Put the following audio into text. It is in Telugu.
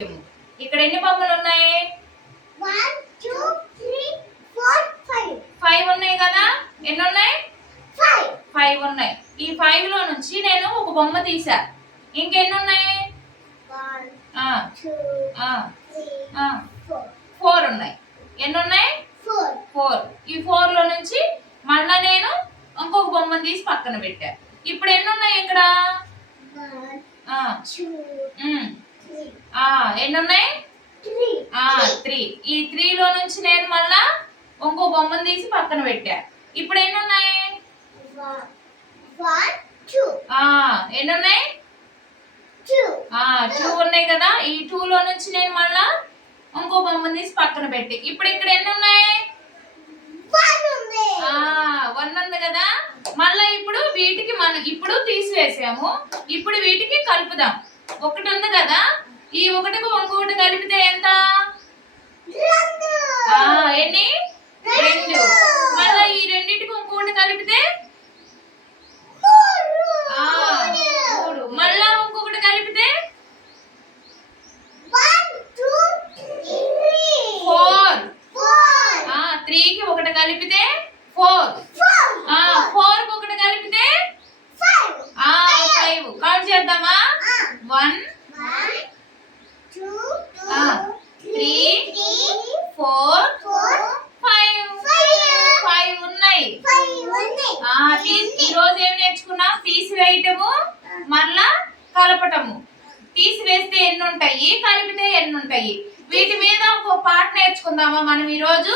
ఇక్కడ ఎన్ని బొమ్మలు ఉన్నాయి? 1 2 3 4 5 5 ఉన్నాయి కదా. ఎన్ని ఉన్నాయి? 5 ఉన్నాయి. ఈ 5 లో నుంచి నేను ఒక బొమ్మ తీసా. ఇంకెన్ని ఉన్నాయి? 1 2 3 4 ఉన్నాయి. ఎన్ని ఉన్నాయి? 4. ఈ 4 లో నుంచి మళ్ళా నేను ఇంకొక బొమ్మను తీసి పక్కన పెట్టా. ఇప్పుడు ఎన్ని ఉన్నాయి ఇక్కడ? 1 2 ఎన్ని ఉన్నాయి? 3. ఈ 3 లో నుంచి నేను మళ్ళా ఇంకో బొమ్మను తీసి పక్కన పెట్టా. ఇప్పుడు ఎన్ని ఉన్నాయి? 1 2 ఎన్ని ఉన్నాయి? 2 ఉన్నాయి కదా. ఈ 2 లో నుంచి నేను మళ్ళా ఇంకో బొమ్మను తీసి పక్కన పెట్టి ఇప్పుడు ఇక్కడ ఎన్ని ఉన్నాయి? 1 ఉంది కదా. మళ్ళా ఇప్పుడు వీటికి మనం ఇప్పుడు తీసివేసాము. ఇప్పుడు వీటికి కలుపుదాం. 1 ఉంది కదా. ఈ 1కు ఇంకొకటి కలిపితే ఎంత? ఎన్ని? 2. మళ్ళా ఈ రెండింటికి ఇంకొకటి కలిపితే 3. మళ్ళా ఇంకొకటి కలిపితే 4. 3కి ఒకటి కలిపితే 4. 4కి ఒకటి కలిపితే 5. కౌంట్ చేద్దామా? 1 2 3 4 5 ఉన్నాయి. ఈ రోజు ఏమి నేర్చుకున్నాం? తీసివేయటము మళ్ళా కలపటము. తీసివేస్తే ఎన్ని ఉంటాయి, కలిపితే ఎన్ని ఉంటాయి. వీటి మీద ఒక పాట నేర్చుకుందామా మనం ఈ రోజు?